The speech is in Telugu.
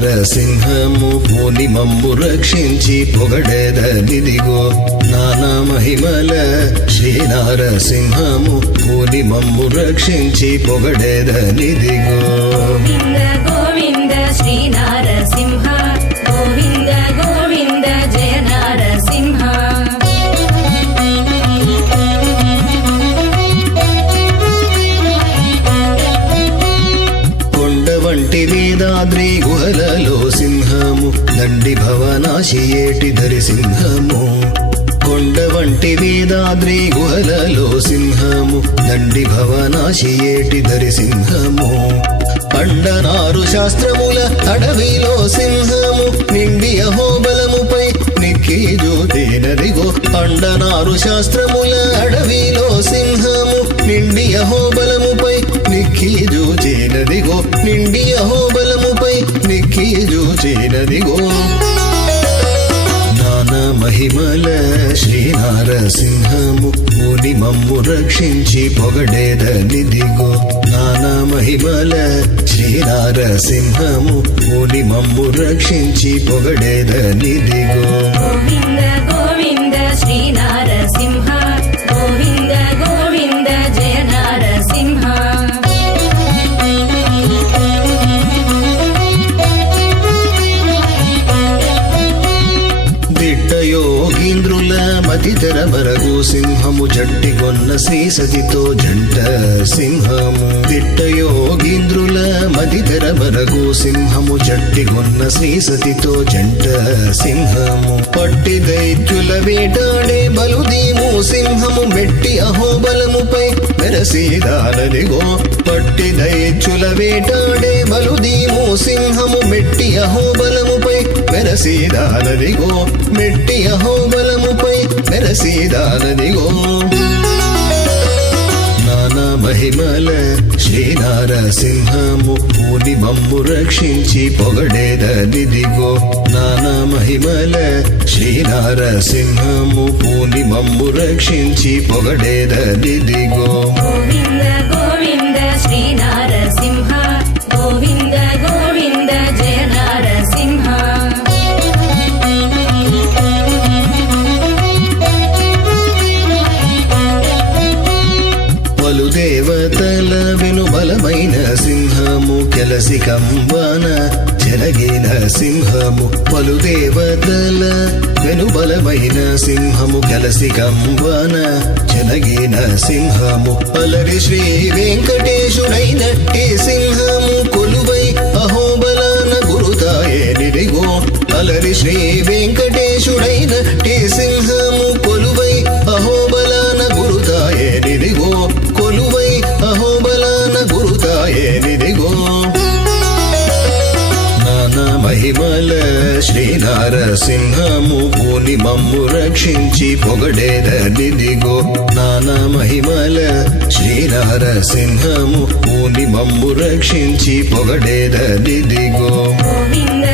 శ్రీనారసింహము పూని మమ్ము రక్షించి పొగడేదనిదిగో నానా మహిమల శ్రీనారసింహము పూని మమ్ము రక్షించి పొగడేదనిదిగో గోవింద గోవింద శ్రీనారసింహ గోవింద గోవింద జయ నారసింహ వంటి వేదాద్రి గుహలలో సింహము దండి భవనాశి ఏటిధరి సింహము కొండ వంటి వేదాద్రి గుహలలో సింహము దండి భవనాశి ఏటిధరి సింహము అండనారు శాస్త్రముల అడవిలో సింహము నిండి అహోబలముపై నిక్కి జూతేనదిగో అండనారు శాస్త్రముల అడవిలో సింహము నిండి అహోబలముపై నిక్కి జూచేనదిగో నిండి అహోబలముపై నిక్కి జూచేనదిగో నానా మహిమల శ్రీనారసింహము పూని మమ్ము రక్షించి పొగడేదనిదిగో నానా మహిమల శ్రీనారసింహము పూని మమ్ము రక్షించి పొగడేదనిదిగో గోవింద గోవింద శ్రీనారసింహ గోవింద గోవింద జయ నారసింహ యోగీంద్రుల మతితర మరగు సింహము జట్టిగొన్న శ్రీసతితో జంట సింహము దిట్ట యోగీంద్రుల మతితర మరగు సింహము జట్టిగొన్న శ్రీసతితో జంట సింహము పట్టి దైత్యుల వేటాడే బలుదీము సింహము మెట్టి అహోబలముపై మెరసీదానదిగో పట్టి దైత్యుల వేటాడే బలుదీము సింహము మెట్టి అహోబలముపై మెరసీదానదిగో మెట్టి అహోబలముపై మెరసీదానదిగో నానా మహిమల శ్రీనారసింహము పూని మమ్ము రక్షించి పొగడేదనిదిగో నానా మహిమల శ్రీనారసింహము పూని మమ్ము రక్షించి పొగడేదనిదిగో గోవింద గోవింద శ్రీనారసింహ గోవింద గోవింద జయ నారసింహ పలు దేవతల వెనుబలమైన సింహము కెలసి కంబన చెలగిన సింహము పలు దేవతల వెనుబలమైన సింహము కెలసి కంబన చెలగిన సింహము అలరి శ్రీ వెంకటేశుడైనట్టి సింహము కొలువై అహోబలాన గురుతాయేనిదిగో అలరి శ్రీ వెంకటేశుడైనట్టి సింహము కొలువై అహోబలాన గురుతాయేనిదిగో కొలువై అహోబలాన గురుతాయేనిదిగో నానా మహిమల శ్రీనారసింహము పూని మమ్ము రక్షించి పొగడేదనిదిగో నానా మహిమల శ్రీనారసింహము పూని మమ్ము రక్షించి పొగడేదనిదిగో గోవింద